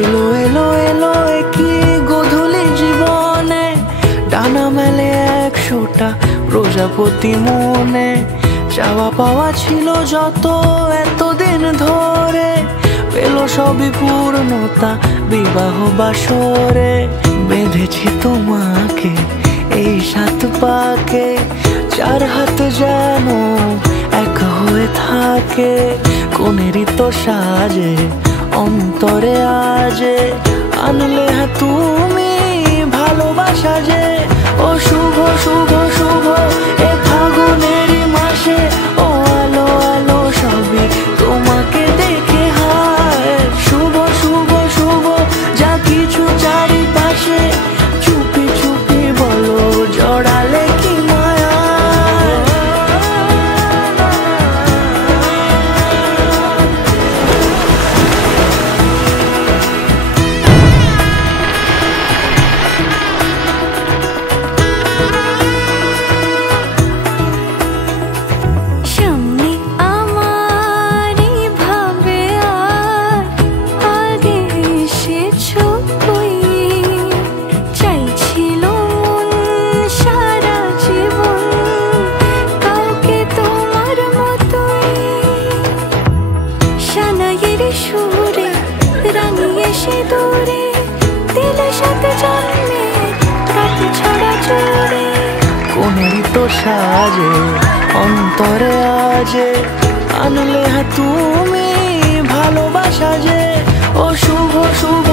এলো এলো এলো কি গধূলি জীবনে, ডানা মেলে 100টা প্রজাপতি মনে। চাওয়া পাওয়া ছিল যত এতদিন ধরে, পেল সবই পূর্ণতা বিবাহ বাসরে। বেঁধেছি তোমাকে এই 7 পাকে, 4 হাত যেন এক হয়ে থাকে। কোনেরই তো সাজে অন্তরে আজে, আনলে তুমি ভালোবাসা যে। ও শুভ শুভ শুভ এ ফাগুনেরই মাসে, ও আলো আলো সবই তোমাকে দেখে হায়। শুভ শুভ শুভ যা কিছু চারিপাশে, চুপি চুপি বলো জড়ালে কি মায়া। কোনেরই তো সাজে অন্তরে আজে, আনলে তুমি ভালোবাসা যে। ও শুভ শুভ